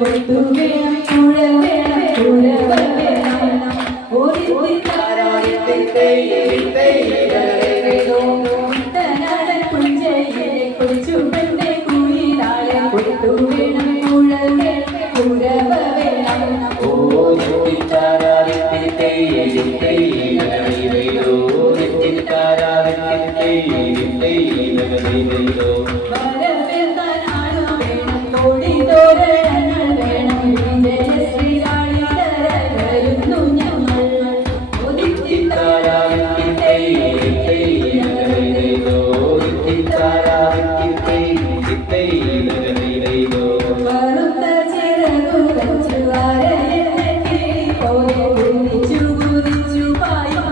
കൊത്തുവേണം കുഴൽ വേണം കുഴവൽ വേണം ഒരു തനാടൻ പുഞ്ചയെ കൊച്ചുപെണ്ണെ കുയിലാളെ കൊത്തുവേണം കുഴൽ വേണം കുരവ വേണം ഓ ചുറ്റിത്താരാറിത്തെ തെയ്യേ തെയ്യേ നഗരീവയിലോ തെയ്യേ തെയ്യേ നഗരീവയിലോ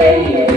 Amen.